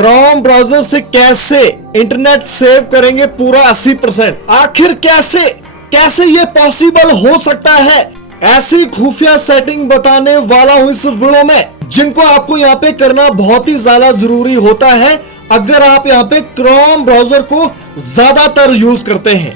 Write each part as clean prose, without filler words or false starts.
Chrome browser से कैसे internet save करेंगे पूरा 80%। आखिर कैसे ये पॉसिबल हो सकता है, ऐसी खुफिया सेटिंग बताने वाला हूं इस वीडियो में, जिनको आपको यहाँ पे करना बहुत ही ज्यादा जरूरी होता है अगर आप यहाँ पे क्रोम ब्राउजर को ज्यादातर यूज करते हैं।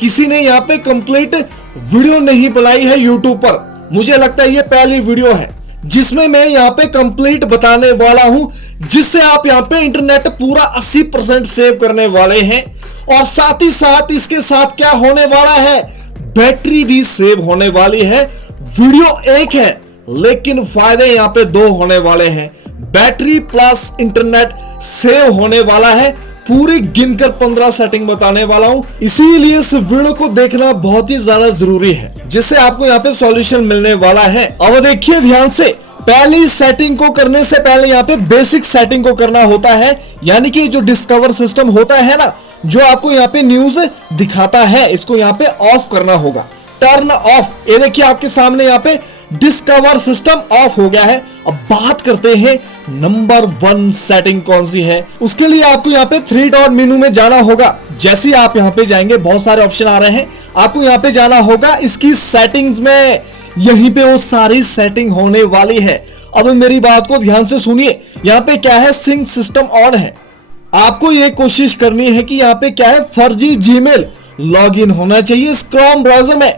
किसी ने यहाँ पे कंप्लीट वीडियो नहीं बनाई है यूट्यूब पर, मुझे लगता है ये पहली वीडियो है जिसमें मैं यहाँ पे कंप्लीट बताने वाला हूं, जिससे आप यहाँ पे इंटरनेट पूरा 80% सेव करने वाले हैं। और साथ ही साथ इसके साथ क्या होने वाला है, बैटरी भी सेव होने वाली है। वीडियो एक है लेकिन फायदे यहाँ पे दो होने वाले हैं, बैटरी प्लस इंटरनेट सेव होने वाला है। पूरी गिनकर 15 सेटिंग बताने वाला हूं, इसीलिए इस वीडियो को देखना बहुत ही ज्यादा जरूरी है, जिससे आपको यहाँ पे सॉल्यूशन मिलने वाला है। अब देखिए ध्यान से, पहली सेटिंग को करने से पहले यहाँ पे बेसिक सेटिंग को करना होता है, यानी कि जो डिस्कवर सिस्टम होता है ना, जो आपको यहाँ पे न्यूज दिखाता है, इसको यहाँ पे ऑफ करना होगा, टर्न ऑफ। ये देखिए आपके सामने यहाँ पे डिस्कवर सिस्टम ऑफ हो गया है। अब बात करते हैं नंबर 1 सेटिंग कौन सी है। उसके लिए आपको यहाँ पे 3 डॉट मेनू में जाना होगा। जैसे आप यहाँ पे जाएंगे बहुत सारे ऑप्शन आ रहे हैं, आपको यहाँ पे जाना होगा इसकी सेटिंग्स में, यहीं पे वो सारी सेटिंग होने वाली है। अब मेरी बात को ध्यान से सुनिए, यहाँ पे क्या है, सिंक सिस्टम ऑन है। आपको ये कोशिश करनी है कि यहाँ पे क्या है, फर्जी जीमेल लॉगिन होना चाहिए इस क्रोम ब्राउजर में।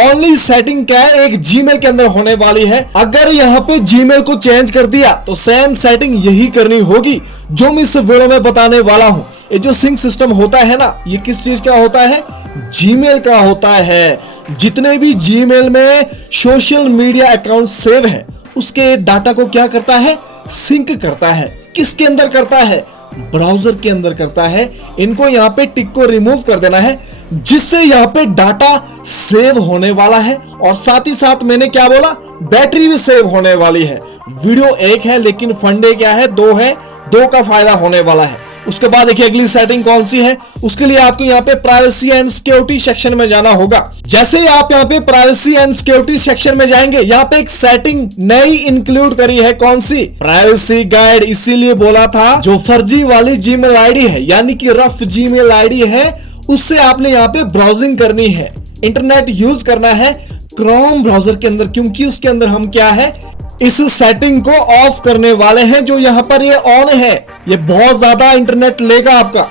ओनली सेटिंग क्या है, एक जीमेल के अंदर होने वाली है। अगर यहाँ पे जीमेल को चेंज कर दिया तो सेम सेटिंग यही करनी होगी जो मैं इस वीडियो में बताने वाला हूँ। ये जो सिंक सिस्टम होता है ना, ये किस चीज का होता है, जीमेल का होता है। जितने भी जीमेल में सोशल मीडिया अकाउंट सेव है उसके डाटा को क्या करता है, सिंक करता है। किसके अंदर करता है, ब्राउजर के अंदर करता है। इनको यहाँ पे टिक को रिमूव कर देना है, जिससे यहाँ पे डाटा सेव होने वाला है। और साथ ही साथ मैंने क्या बोला, बैटरी भी सेव होने वाली है। वीडियो एक है लेकिन फंडे क्या है, 2 है, 2 का फायदा होने वाला है। उसके बाद देखिए अगली सेटिंग कौन सी है। उसके लिए आपको यहाँ पे प्राइवेसी एंड सिक्योरिटी सेक्शन में जाना होगा। जैसे ही आप यहाँ पे प्राइवेसी एंड सिक्योरिटी सेक्शन में जाएंगे, यहाँ पे एक सेटिंग नई इंक्लूड करी है, कौन सी, प्राइवेसी गाइड। इसीलिए बोला था जो फर्जी वाली जीमेल आईडी है, यानी कि रफ जीमेल आईडी है, उससे आपने यहाँ पे ब्राउजिंग करनी है, इंटरनेट यूज करना है क्रोम ब्राउजर के अंदर, क्योंकि उसके अंदर हम क्या है, इस सेटिंग को ऑफ करने वाले हैं। जो यहाँ पर ये ऑन है, ये बहुत ज्यादा इंटरनेट लेगा आपका।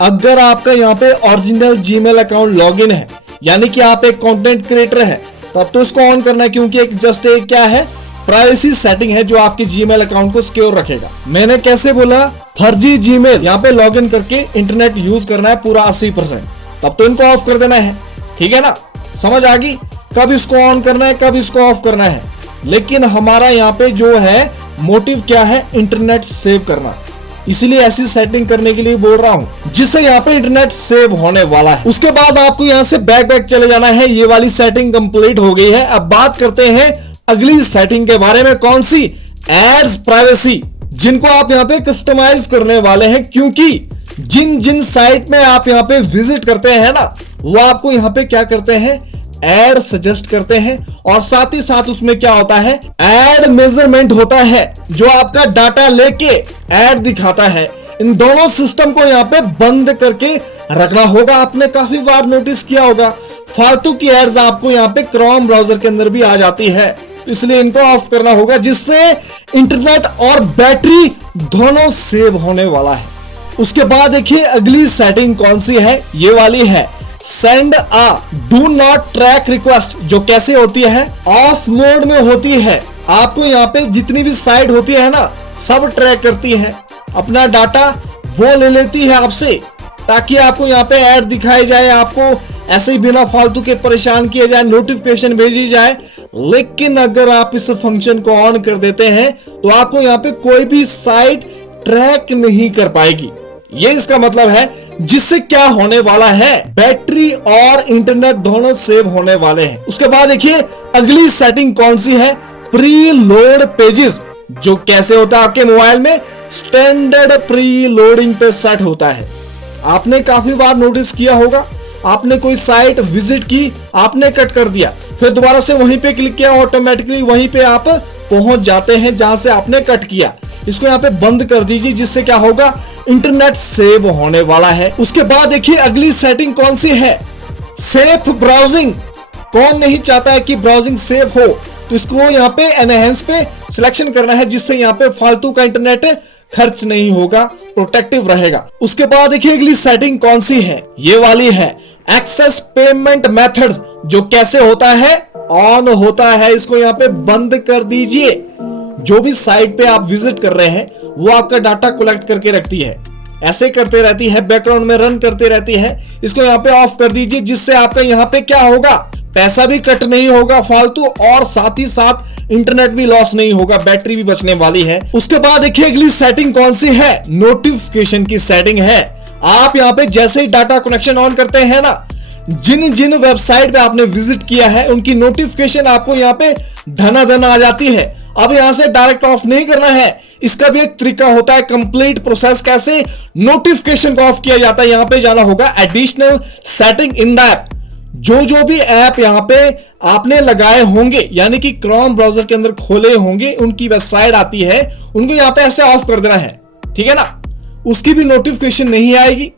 अगर आपका यहाँ पे ओरिजिनल जीमेल अकाउंट लॉगिन है, यानी कि आप एक कंटेंट क्रिएटर है, तब तो इसको ऑन करना है, क्योंकि एक जस्ट एक क्या है, प्राइवेसी सेटिंग है जो आपके जीमेल अकाउंट को सिक्योर रखेगा। मैंने कैसे बोला, फर्जी जीमेल यहाँ पे लॉगिन करके इंटरनेट यूज करना है पूरा 80%, तब तो इनको ऑफ कर देना है। ठीक है ना, समझ आ गई, कब इसको ऑन करना है, कब इसको ऑफ करना है। लेकिन हमारा यहाँ पे जो है मोटिव क्या है, इंटरनेट सेव करना, इसलिए ऐसी सेटिंग करने के लिए बोल रहा हूं, जिससे यहाँ पे इंटरनेट सेव होने वाला है। उसके बाद आपको यहाँ से बैक चले जाना है। ये वाली सेटिंग कंप्लीट हो गई है। अब बात करते हैं अगली सेटिंग के बारे में, कौन सी, एड्स प्राइवेसी, जिनको आप यहाँ पे कस्टमाइज करने वाले हैं। क्योंकि जिन साइट में आप यहाँ पे विजिट करते हैं ना, वो आपको यहाँ पे क्या करते हैं, एड सजेस्ट करते हैं। और साथ ही साथ उसमें क्या होता है, एड मेजरमेंट होता है, जो आपका डाटा लेके एड दिखाता है। इन दोनों सिस्टम को यहाँ पे बंद करके रखना होगा। आपने काफी बार नोटिस किया होगा, फालतू की एड्स आपको यहाँ पे क्रोम ब्राउजर के अंदर भी आ जाती है, इसलिए इनको ऑफ करना होगा, जिससे इंटरनेट और बैटरी दोनों सेव होने वाला है। उसके बाद देखिए अगली सेटिंग कौन सी है, ये वाली है, send a do not track request. जो कैसे होती है, ऑफ मोड में होती है। आपको यहाँ पे जितनी भी साइट होती है ना, सब ट्रैक करती है, अपना डाटा वो ले लेती है आपसे, ताकि आपको यहाँ पे ऐड दिखाई जाए, आपको ऐसे ही बिना फालतू के परेशान किए जाए, नोटिफिकेशन भेजी जाए। लेकिन अगर आप इस फंक्शन को ऑन कर देते हैं तो आपको यहाँ पे कोई भी साइट ट्रैक नहीं कर पाएगी। ये इसका मतलब है, जिससे क्या होने वाला है, बैटरी और इंटरनेट दोनों सेव होने वाले हैं। उसके बाद देखिए अगली सेटिंग कौन सी है, प्री लोड पेजेस। जो कैसे होता है, आपके मोबाइल में स्टैंडर्ड प्री लोडिंग पे सेट होता है। आपने काफी बार नोटिस किया होगा, आपने कोई साइट विजिट की, आपने कट कर दिया, फिर दोबारा से वहीं पे क्लिक किया, ऑटोमेटिकली वहीं पे आप पहुंच जाते हैं जहां से आपने कट किया। इसको यहाँ पे बंद कर दीजिए, जिससे क्या होगा, इंटरनेट सेव होने वाला है। उसके बाद देखिए अगली सेटिंग कौन सी है, सेफ ब्राउजिंग। कौन नहीं चाहता है कि ब्राउजिंग सेफ हो, तो इसको यहाँ पे एनहेंस पे सिलेक्शन करना है, जिससे यहाँ पे फालतू का इंटरनेट खर्च नहीं होगा, प्रोटेक्टिव रहेगा। उसके बाद देखिए अगली सेटिंग कौन सी है, ये वाली है एक्सेस पेमेंट मेथड। जो कैसे होता है, ऑन होता है, इसको यहाँ पे बंद कर दीजिए। जो भी साइट पे आप विजिट कर रहे हैं वो आपका डाटा कलेक्ट करके रखती है, ऐसे करते रहती है, बैकग्राउंड में रन करते रहती है। इसको यहाँ पे ऑफ कर दीजिए, जिससे आपका यहाँ पे क्या होगा, पैसा भी कट नहीं होगा फालतू, और साथ ही साथ इंटरनेट भी लॉस नहीं होगा, बैटरी भी बचने वाली है। उसके बाद देखिए अगली सेटिंग कौन सी है, नोटिफिकेशन की सेटिंग है। आप यहाँ पे जैसे ही डाटा कनेक्शन ऑन करते हैं ना, जिन जिन वेबसाइट पे आपने विजिट किया है उनकी नोटिफिकेशन आपको यहाँ पे धना आ जाती है। अब यहाँ से डायरेक्ट ऑफ नहीं करना है, इसका भी एक तरीका होता है, कंप्लीट प्रोसेस कैसे नोटिफिकेशन को ऑफ किया जाता है। यहाँ पे जाना होगा additional setting in the app. जो भी ऐप यहाँ पे आपने लगाए होंगे, यानी कि क्रोम ब्राउजर के अंदर खोले होंगे, उनकी वेबसाइट आती है, उनको यहाँ पे ऐसे ऑफ कर देना है, ठीक है ना। उसकी भी नोटिफिकेशन नहीं आएगी।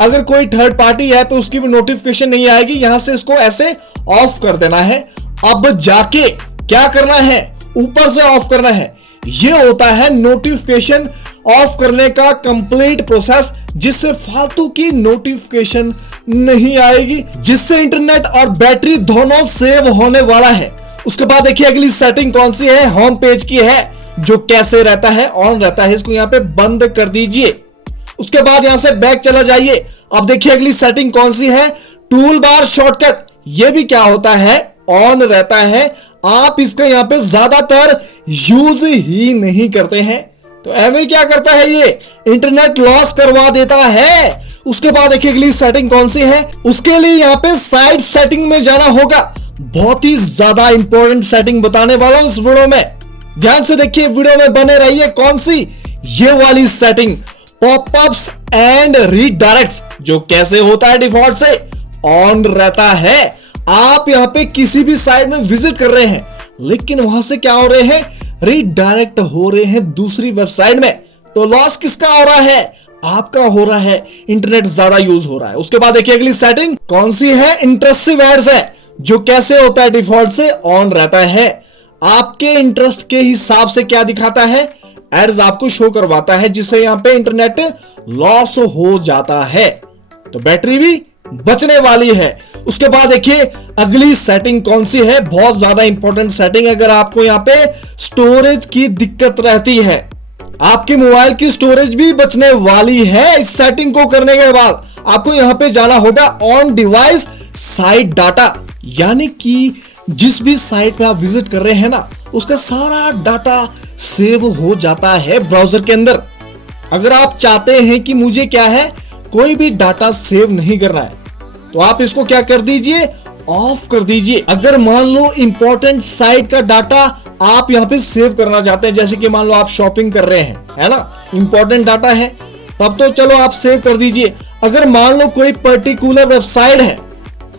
अगर कोई थर्ड पार्टी है तो उसकी भी नोटिफिकेशन नहीं आएगी। यहां से इसको ऐसे ऑफ कर देना है। अब जाके क्या करना है, ऊपर से ऑफ करना है। यह होता है नोटिफिकेशन ऑफ करने का कंप्लीट प्रोसेस, जिससे फालतू की नोटिफिकेशन नहीं आएगी, जिससे इंटरनेट और बैटरी दोनों सेव होने वाला है। उसके बाद देखिए अगली सेटिंग कौन सी है, होम पेज की है। जो कैसे रहता है, ऑन रहता है, इसको यहां पे बंद कर दीजिए। उसके बाद यहां से बैक चला जाइए। अब देखिए अगली सेटिंग कौन सी है, टूल बार शॉर्टकट। ये भी क्या होता है, ऑन रहता है। आप इसका यहां पे ज्यादातर यूज ही नहीं करते हैं, तो एवं क्या करता है, ये इंटरनेट लॉस करवा देता है। उसके बाद देखिए अगली सेटिंग कौन सी है, उसके लिए यहां पे साइड सेटिंग में जाना होगा। बहुत ही ज्यादा इंपॉर्टेंट सेटिंग बताने वाला हूं इस वीडियो में, ध्यान से देखिए, वीडियो में बने रहिए। कौन सी, ये वाली सेटिंग, पॉपअप्स एंड रीडायरेक्ट्स। जो कैसे होता है, डिफॉल्ट से ऑन रहता है। आप यहां पे किसी भी साइट में विजिट कर रहे हैं, लेकिन वहां से क्या हो रहे हैं, रीडायरेक्ट हो रहे हैं दूसरी वेबसाइट में, तो लॉस किसका हो रहा है, आपका हो रहा है, इंटरनेट ज्यादा यूज हो रहा है। उसके बाद देखिए अगली सेटिंग कौन सी है, इंटरेस्टिव एड्स है। जो कैसे होता है, डिफॉल्ट से ऑन रहता है। आपके इंटरेस्ट के हिसाब से क्या दिखाता है, एड्स आपको शो करवाता है, जिससे यहां पे इंटरनेट लॉस हो जाता है, तो बैटरी भी बचने वाली है। उसके बाद देखिए अगली सेटिंग कौन सी है, बहुत ज्यादा इंपॉर्टेंट सेटिंग। अगर आपको यहां पे स्टोरेज की दिक्कत रहती है, आपके मोबाइल की स्टोरेज भी बचने वाली है। इस सेटिंग को करने के बाद आपको यहां पे जाना होगा ऑन डिवाइस साइट डाटा, यानी कि जिस भी साइट पे आप विजिट कर रहे हैं ना, उसका सारा डाटा सेव हो जाता है ब्राउजर के अंदर। अगर आप चाहते हैं कि मुझे क्या है, कोई भी डाटा सेव नहीं करना है, तो आप इसको क्या कर दीजिए, ऑफ कर दीजिए। अगर मान लो इंपॉर्टेंट साइट का डाटा आप यहां पे सेव करना चाहते हैं, जैसे कि मान लो आप शॉपिंग कर रहे हैं, है ना, इंपॉर्टेंट डाटा है, तब तो चलो आप सेव कर दीजिए। अगर मान लो कोई पर्टिकुलर वेबसाइट है,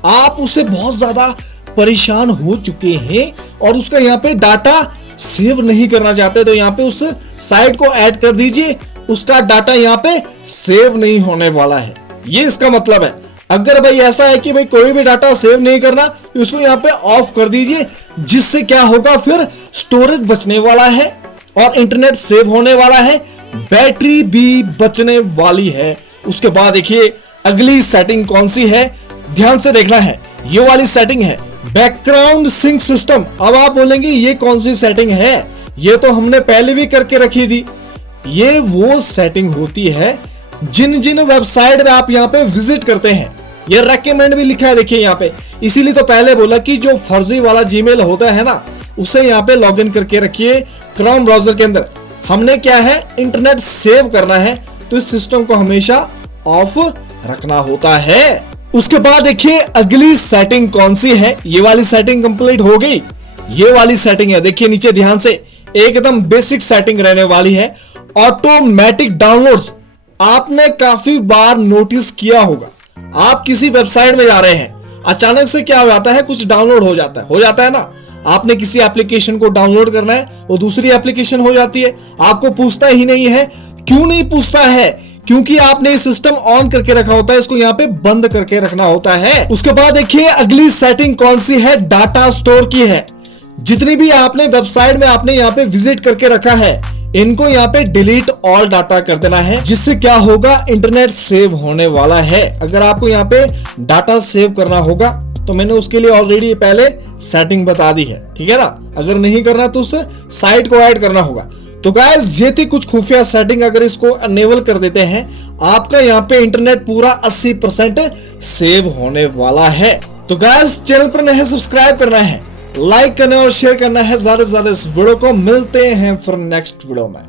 आप उससे बहुत ज्यादा परेशान हो चुके हैं और उसका यहाँ पे डाटा सेव नहीं करना चाहते, तो यहाँ पे उस साइट को ऐड कर दीजिए, उसका डाटा यहाँ पे सेव नहीं होने वाला है। ये इसका मतलब है। अगर भाई ऐसा है कि भाई कोई भी डाटा सेव नहीं करना, तो उसको यहाँ पे ऑफ कर दीजिए, जिससे क्या होगा, फिर स्टोरेज बचने वाला है और इंटरनेट सेव होने वाला है, बैटरी भी बचने वाली है। उसके बाद देखिए अगली सेटिंग कौन सी है, ध्यान से देखना है, ये वाली सेटिंग है बैकग्राउंड सिंक सिस्टम। अब आप बोलेंगे ये कौन सी सेटिंग है, ये तो हमने पहले भी करके रखी थी। ये वो सेटिंग होती है जिन जिन वेबसाइट में आप यहाँ पे विजिट करते हैं, ये रेकमेंड भी लिखा है, देखिए यहाँ पे। इसीलिए तो पहले बोला कि जो फर्जी वाला जीमेल होता है ना, उसे यहाँ पे लॉगिन करके रखिए क्रोम ब्राउजर के अंदर। हमने क्या है, इंटरनेट सेव करना है, तो इस सिस्टम को हमेशा ऑफ रखना होता है। उसके बाद देखिए अगली सेटिंग कौन सी है, ये वाली सेटिंग कंप्लीट हो गई। ये वाली सेटिंग है, देखिए नीचे ध्यान से, एकदम बेसिक सेटिंग रहने वाली है, ऑटोमेटिक डाउनलोड्स। आपने काफी बार नोटिस किया होगा, आप किसी वेबसाइट में जा रहे हैं, अचानक से क्या हो जाता है, कुछ डाउनलोड हो जाता है ना। आपने किसी एप्लीकेशन को डाउनलोड करना है, वो दूसरी एप्लीकेशन हो जाती है, आपको पूछता ही नहीं है। क्यों नहीं पूछता है? क्योंकि आपने सिस्टम ऑन करके रखा होता है, इसको यहाँ पे बंद करके रखना होता है। उसके बाद देखिए अगली सेटिंग कौन सी है, डाटा स्टोर की है। जितनी भी आपने वेबसाइट में आपने यहाँ पे विजिट करके रखा है, इनको यहाँ पे डिलीट ऑल डाटा कर देना है, जिससे क्या होगा, इंटरनेट सेव होने वाला है। अगर आपको यहाँ पे डाटा सेव करना होगा तो मैंने उसके लिए ऑलरेडी पहले सेटिंग बता दी है, ठीक है ना। अगर नहीं करना तो उस साइट को ऐड करना होगा। तो गाइस ये थी कुछ खुफिया सेटिंग, अगर इसको अनेबल कर देते हैं आपका यहाँ पे इंटरनेट पूरा 80% सेव होने वाला है। तो गाइस चैनल पर नए सब्सक्राइब करना है, लाइक करना है और शेयर करना है ज्यादा से ज्यादा इस वीडियो को। मिलते हैं फिर नेक्स्ट वीडियो में।